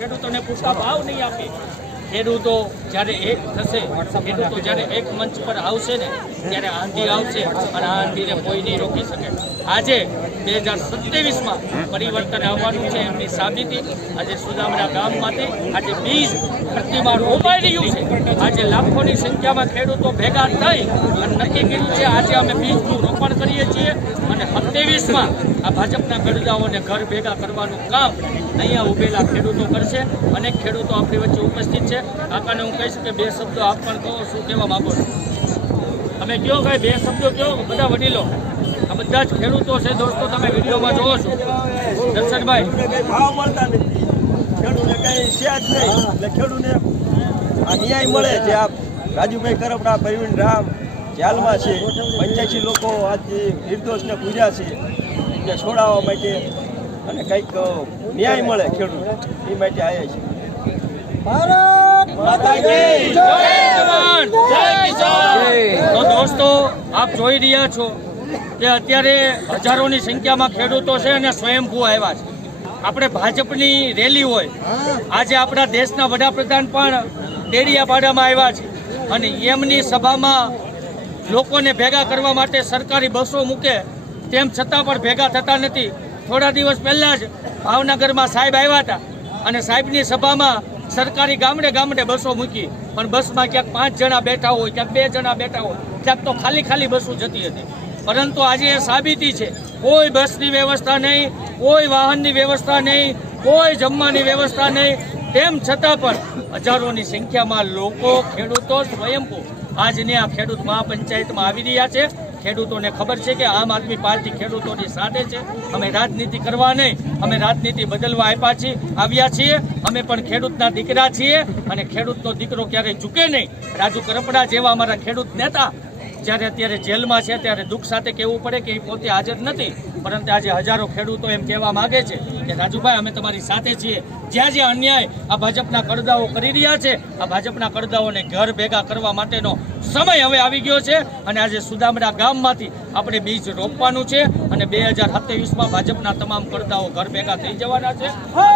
ખેડૂતોને પૂરતા ભાવ નહીં આપે, ખેડૂતો જ્યારે એક થશે, ખેડૂતો જ્યારે એક મંચ પર આવશે ને ત્યારે આંધી આવશે અને આ આંધીને કોઈ નહીં રોકી શકે. આજે 2027માં પરિવર્તન આવવાનું છે એમની સાબિતી આજે સુદામડા ગામમાંથી આજે બીજ ધરતીમાં રોપાઈ રહ્યું છે. આજે લાખોની સંખ્યામાં ખેડૂતો ભેગા થઈ અને નક્કી કર્યું છે આજે અમે બીજનું રોપણ કરીએ છીએ અને 27માં આ ભાજપના ગરજાઓને ઘર ભેગા કરવાનું કામ અહીંયા ઉભેલા ખેડૂતો કરશે. અનેક ખેડૂતો આપણી વચ્ચે ઉપસ્થિત છે. કાકાને હું કહીશ કે 2 શબ્દો આપ પણ કહો, શું કહેવા માંગો છો? તમે કહો ભાઈ, 2 શબ્દો કહો. બધા વડીલો, આ બધા જ ખેડૂતો છે દોસ્તો, તમે વિડીયોમાં જોવો છો. દર્શનભાઈ, ભાવ મળતા નથી, ખેડૂતને કઈ છે જ નહીં, એટલે ખેડૂતને આ ન્યાય મળે છે. આ રાજુભાઈ કરપડા, પ્રવીણ રામ જેલમાં છે, 85 લોકો આજે નિર્દોષને પૂર્યા છે કે છોડાવવા માટે અને કંઈક ન્યાય મળે ખેડૂત એ માટે આવ્યા છે. ભારત માતા કી જય, જવાન જય કિસાન. તો દોસ્તો, આપ જોઈ રહ્યા છો કે અત્યારે હજારોની સંખ્યામાં ખેડૂતો છે અને સ્વયંભૂ આવ્યા છે. આપણે ભાજપની રેલી હોય, આજે આપણા દેશના વડાપ્રધાન પણ ડેડિયાપાડામાં આવ્યા છે અને એમની સભામાં લોકોને ભેગા કરવા માટે સરકારી બસો મૂકે તેમ છતાં પણ ભેગા થતા નથી. થોડા દિવસ પહેલાં જ ભાવનગરમાં સાહેબ આવ્યા હતા અને સાહેબની સભામાં સરકારી ગામડે ગામડે બસો મૂકી, પણ બસમાં ક્યાંક 5 જણા બેઠા હોય, ક્યાંક 2 જણા બેઠા હોય, ક્યાંક તો ખાલી બસો જતી હતી. પરંતુ આજે એ સાબિતી છે, કોઈ બસની વ્યવસ્થા નહીં, કોઈ વાહનની વ્યવસ્થા નહીં, કોઈ જમવાની વ્યવસ્થા નહીં, તેમ છતાં પણ હજારોની સંખ્યામાં લોકો ખેડૂતો સ્વયંભૂ આજની આ ખેડૂત મહાપંચાયતમાં આવી રહ્યા છે. ખેડૂતોને ખબર છે કે આમ આદમી પાર્ટી ખેડૂતોની સાથે છે. અમે રાજનીતિ કરવા નહીં, અમે રાજનીતિ બદલવા આવ્યા છીએ. અમે પણ ખેડૂતના દીકરા છીએ અને ખેડૂતનો દીકરો ક્યારેય ઝૂકે નહીં. રાજુ કરપડા જેવા અમારા ખેડૂત નેતા જ્યારે અત્યારે જેલમાં છે ત્યારે દુઃખ સાથે કહેવું પડે કે એ પોતે હાજર નથી, પરંતુ આજે હજારો ખેડૂતો એમ કહેવા માગે છે કે રાજુભાઈ, અમે તમારી સાથે છીએ. જ્યાં જ્યાં અન્યાય આ ભાજપના કરદાઓ કરી રહ્યા છે, આ ભાજપના કરદાઓને ઘર ભેગા કરવા માટેનો સમય હવે આવી ગયો છે અને આજે સુદામડા ગામમાંથી આપણે બીજ રોપવાનું છે અને 2027માં ભાજપના તમામ કરદાઓ ઘર ભેગા થઈ જવાના છે.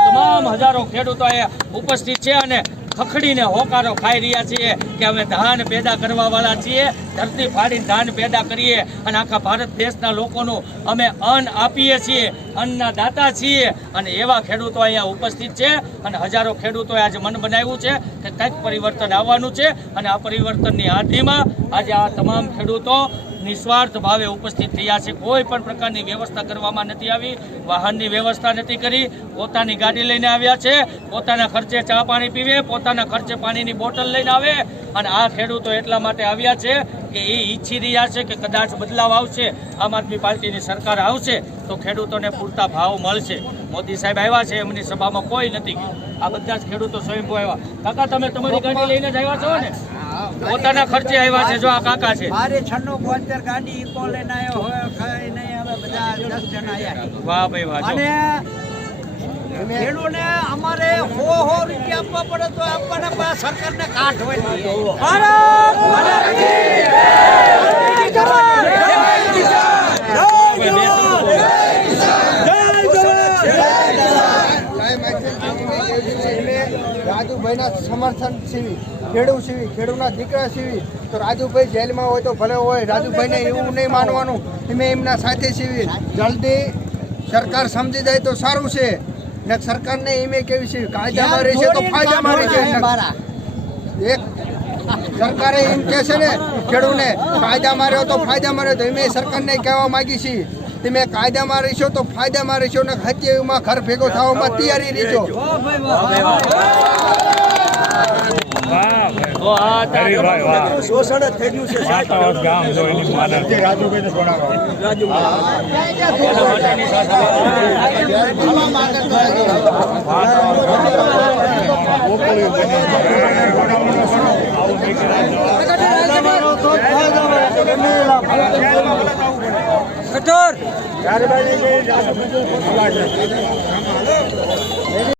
તમામ હજારો ખેડૂતો અહીંયા ઉપસ્થિત છે અને ખખડીને હોકારો ખાઈ રહ્યા છીએ કે અમે ધાન પેદા કરવા વાળા છીએ, ધરતી ફાડીને ધાન પેદા કરીએ અને આખા ભારત દેશના લોકોનું અમે અન્ન આપીએ છીએ, અન્નના દાતા છીએ. અને એવા ખેડૂતો અહીંયા ઉપસ્થિત છે અને હજારો ખેડૂતોએ આજે મન બનાવ્યું છે કે કંઈક પરિવર્તન આવવાનું છે અને આ પરિવર્તનની આધિમાં આજે આ તમામ ખેડૂતો નિસ્વાર્થ ભાવે ઉપસ્થિત થયા છે. કોઈ પણ પ્રકારની વ્યવસ્થા કરવામાં નથી આવી, વાહનની વ્યવસ્થા નથી કરી, પોતાની ગાડી લઈને આવ્યા છે, પોતાના ખર્ચે ચા પાણી પીવે, પોતાના ખર્ચે પાણીની બોટલ લઈને આવે. અને આ ખેડૂતો એટલા માટે આવ્યા છે કે એ ઈચ્છી રહ્યા છે કે કદાચ બદલાવ આવશે, આમ આદમી પાર્ટીની સરકાર આવશે તો ખેડૂતોને પૂરતા ભાવ મળશે. મોદી સાહેબ આવ્યા છે, એમની સભામાં કોઈ નથી ગયું, આ બધા જ ખેડૂતો સ્વયંભૂ આવ્યા. કાકા, તમે તમારી ગાડી લઈને જ આવ્યા છો ને? પોતાના ખર્ચે આવ્યા છે. જો આ કાકા છે, મારે 96 ગાડી ઈકો લઈને આવ્યો હોય, કઈ નહીં, હવે બધા 10 જણા આવ્યા. વાહ ભાઈ વાહ. અને ખેડૂતને અમારે 100 રૂપિયા આપવા પડે તો આપવાના સરકારને કાઢ હોય. ભારત માતા કી જય, રાજુભાઈના સમર્થન સીવી, ખેડૂતના દીકરા સીવી. તો રાજુભાઈ જેલમાં હોય તો ભલે હોય, રાજુભાઈને એવું નહીં માનવાનું અમે એમના સાથે સીવી. જલ્દી સરકાર સમજી જાય તો સારું છે ને સરકારને એમ કેવી છે કાયદામાં રહેશે તો ફાયદામાં રહેશે. એક સરકારે એમ કહે છે ને ખેડૂતને કાયદામાં રહ્યો તો ફાયદામાં રહ્યો, તો એમ સરકારને કહેવા માગી છીએ તમે કાયદામાં રહેશો તો ફાયદામાં રહેશો ને હત્યામાં ઘર ભેગો થવામાં તૈયારી રહેજો. શોષણ જ થઈ ગયું છે. કઠોર